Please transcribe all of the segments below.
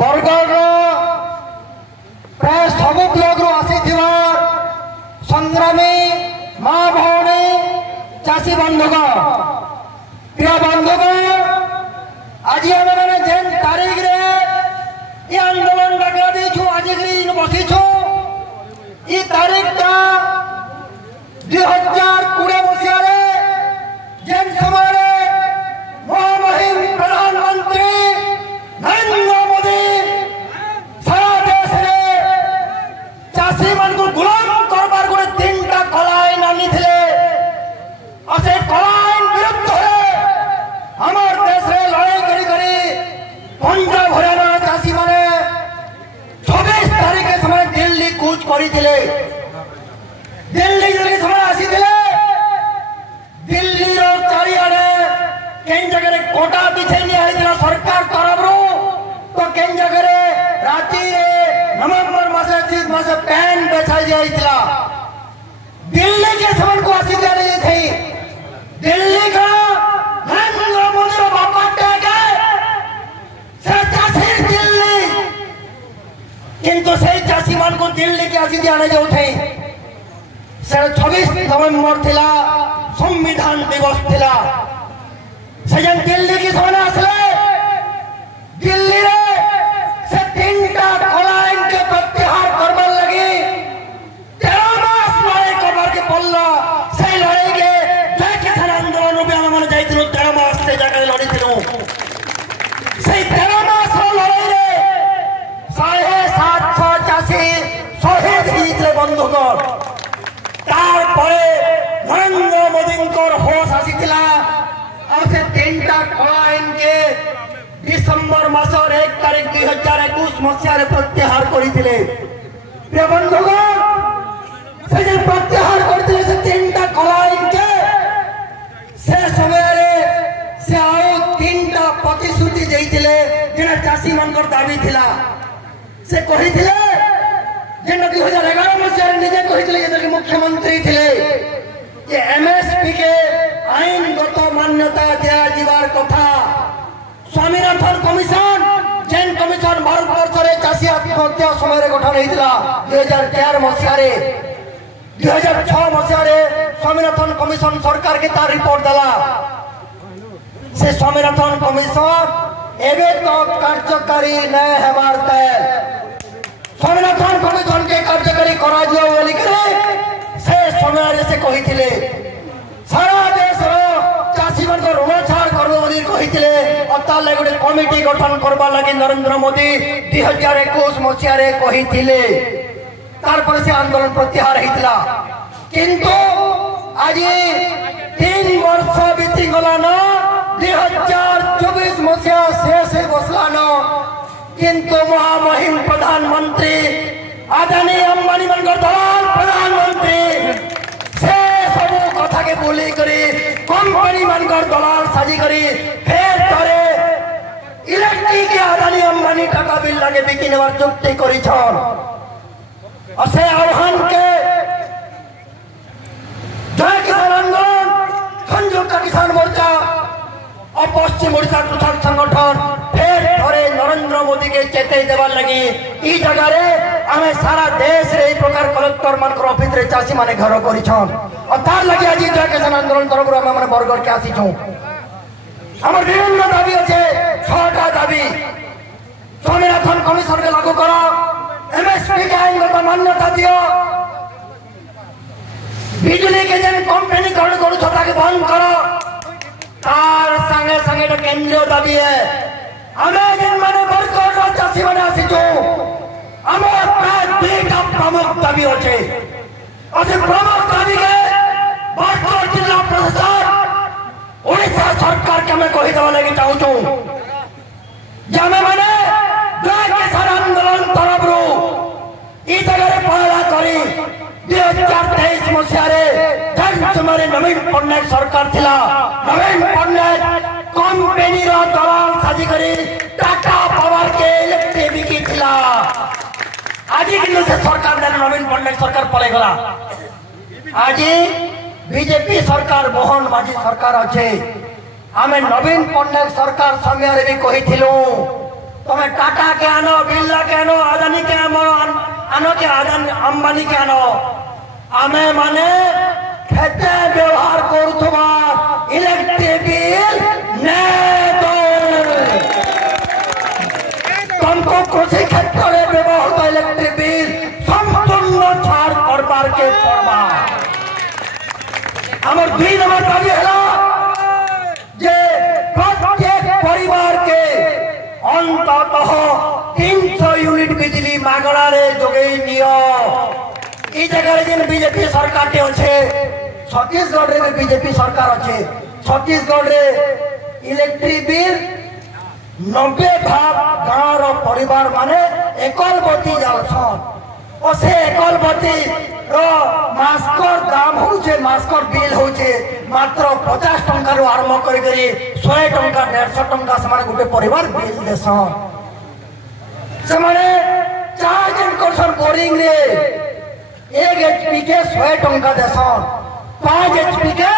बरगढ़ प्राय सब ब्लॉक आसी संग्रामी माँ भौणी चाषी बंधुक प्रिय बंधुक आज आम जेन तारीख रे आंदोलन डाकरा देचु आज बसीचु ये तारीखटा 2020 मसीह जेन समय महामहिम प्रधानमंत्री नरेंद्र मोदी सारा देश चाषी मान को गुलाम करबार गोटे 3टा कला आईन आनी से कला आईन विरुद्ध हमार देश रे लड़ाई करी करी पंजाब हरियाणा चाषी माने 26 तारीख समय दिल्ली कूच करी दिल्ली समय आसी दिल्ली चारिआडे केन जगह कोटा बिछाई निया सरकार तरफ तो केन जगह राति नवंबर मासे 30 मासे पैन बेचाई जाइला दिल्ली के समन को आसी दिया थी दिल्ली का नरेंद्र मोदी बापा टेके से चाषी दिल्ली किंतु से चाषी मान को दिल्ली के आसी दिया जो थे 26 नवंबर थिला संविधान दिवस थिला सजन दिल्ली की समय आसले दिल्ली रे से 3टा कला आईन के प्रत्याहार करबार लगी 13 मास लड़ाई करबार के पड़ला से लड़ाई के जय किसान आंदोलन रूपे आम मैंने जाइथिलु 13 मास से जगह लड़ीथिलु से 13 मास लड़ाई रे 750 चाषी शहीद होइथिले बंधुगण तार परे नरेंद्र मोदी होश आसीथिला से 3टा कला आईन के डिसेम्बर मासर 1 तारीख 2021 मसीह प्रत्याहार करथिले प्रिय बंधुगण से जे प्रत्याहार करथिले से 3टा कला आईन के से समय रे से आउ 3टा प्रतिश्रुति देइथिले जेना चाषी मानकर दाबी थिला से कहिथिले जेना 2011 मसीह निजे कहिथिले जे मुख्यमंत्री थिले ये एमएसपी के आईनगत मान्यता दिया जीवार कथा स्वामीनाथन कमिशन जेन कमिशन भारत वर्ष रे चाषी आत्महत्या समय गठन होता 2004 मसीह 2006 मसीह स्वामीनाथन कमिशन सरकार के तार रिपोर्ट देला से स्वामीनाथन कमिशन एबे तो कार्यकारी न हेबार स्वामीनाथन कमिशन के कार्यकारी करा दियो बोली करे से समय से कहिथिले सारा देश चाषी मान को ऋण छाड़ करबो बोली कहिथिले अतार ले गोटे कमिटी गठन करबा लागि नरेंद्र मोदी 2021 मसीह रे कहिथिले तार पर से आंदोलन प्रत्याहार हितला किंतु आज 3 वर्ष बीती गला न 2024 मसीह शेष बसला न किंतु महामहिम प्रधानमंत्री आदानी अंबानी मन दलाल प्रधानमंत्री से सब कथा के बोली करी कंपनी मन दलाल साजी करी फिर तरे इलेक्ट्रिक के आदानी अंबानी टाका बिल लगे बिकी नेवार चुक्ति करी छन असे आह्वान के जय किसान आंदोलन संयुक्त किसान मोर्चा और पश्चिम ओडिशा कृषक संगठन फिर थोड़े नरेंद्र मोदी के चेते देवार लगी ई जगह रे आमे सारा देश रे प्रकार कलेक्टर मान ऑफिस रे चाषी माने घर करी छन और तार लगी आज जय किसान आंदोलन तरफ आमे माने बरगढ़ के आसी छु हमर विभिन्न दाबी আছে 6टा दाबी स्वामीनाथन कमिशन के लागू करो एमएसपी के आईनगत मान्यता दियो बिजली के जेन कंपनी करू छोटा के बंद करो तार संगे संगे तो केंद्रीय दाबी है हमें जिन माने बरगढ़ चाषी माने आसी छु हमें प्राय 2टा प्रमुख दाबी होचे असे प्रमुख दाबी के बरगढ़ जिला प्रशासन ओडिशा सरकार के हमें कही देवा लगी चाहूँ छु जमे माने जय किसान आंदोलन तरफ रो ई जगह पहला करी 2023 मसीह रे समय नवीन पट्टनायक सरकार थिला नवीन पट्टनायक कंपनी रो दलाल साजी करी टाटा पावर के इलेक्ट्रिक बिकी थिला आज किंतु से सरकार देन नवीन पट्टनायक सरकार पळे गला आज बीजेपी सरकार मोहन माझी सरकार अच्छे आमे नवीन पट्टनायक सरकार समय भी कही तुम टाटा के आन बिरला के आन अदानी के आन के अंबानी के आन आमे माने खेते व्यवहार करुवा इलेक्ट्रिक बिल ने दो तुमको कृषि क्षेत्र में व्यवहृत इलेक्ट्रिक बिल संपूर्ण छाड़ करबार के पड़वा हमर 2 नंबर दाबी है जे प्रत्येक परिवार के अंततः 300 यूनिट बिजली मागणा रे जोगई नियो ई जगह जिन बीजेपी सरकार टे अच्छे छत्तीसगढ़ रे बीजेपी सरकार अच्छे छत्तीसगढ़ रे इलेक्ट्रिक बिल 90% गाँव रो परिवार माने एकलबती जालछन और से एकलबती रो मास्कर दाम होचे मास्कर बिल होचे मात्र 50 टंका रो आरंभ करी 100 टंका 150 टंका समान गुटे परिवार बिल देसन से माने 4 जन करसन बोरिंग रे 1 एचपी के 100 टंका देसन 5 एचपी के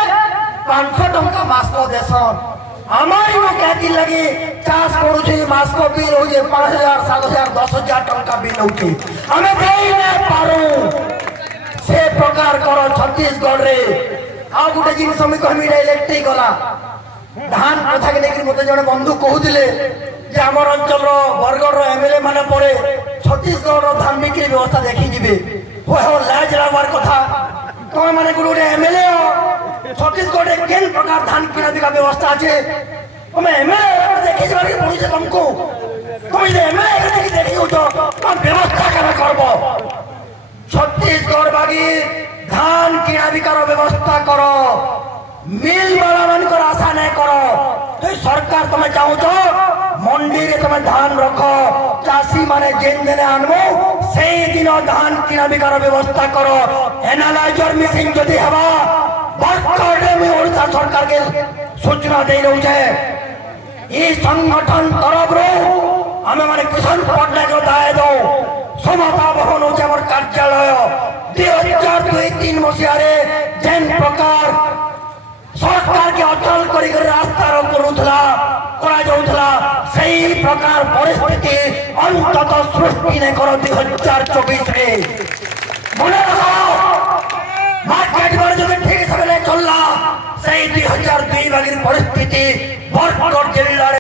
500 टंका मास्को देसन हमारी वो कहती लगी चाष करुचे मास्को बिल हो 5,000 7,000 10,000 टंका बिल होचे हमें दे न पारू से प्रकार करो छत्तीसगढ़ रे आ गुटे जिन समय कहमी इलेक्ट्रिक गला धान कथा के लेकिन मते जने बंधु कहउतिले जे हमर अंचल रो बरगढ़ रो एमएलए माने पड़े छत्तीसगढ़ रो धान बिक्री व्यवस्था देखि जिबे हो लाज लागवार कथा तुम माने गुटे एमएलए हो छत्तीसगढ़ रे केन प्रकार धान किना बिका व्यवस्था আছে तुम एमएलए देखि जबार के पड़ी तुमको तुम जे एमएलए देखि हो तो तुम व्यवस्था केना करबो छत्तीसगढ़ बागी धान किना बिकार व्यवस्था करो मिल वाला मन को आशा नहीं करो तो सरकार तुम चाहो तो मंडी रे तुम धान रखो चाषी माने जेन दिन आनबो सेई दिन धान किना बिकार व्यवस्था करो एनालाइजर मेसिन जदी हवा बरकड़े में ओडिशा सरकार के सूचना दे रहू छे ई संगठन तरफ रो हमें माने किसान पट्टनायक को दाय दो समता भवन होचे हमर कार्यालय 2002-3 मसिया रे जेन प्रकार सरकार के अचल करी रास्ता रो करूथला करा जाउथला सही प्रकार परिस्थिति अंततः सृष्टि ने करो 2024 रे मने रखो मार्केट में जो ठीक समय चलला सही 2002 बागिर परिस्थिति बरकड़ जिल्ला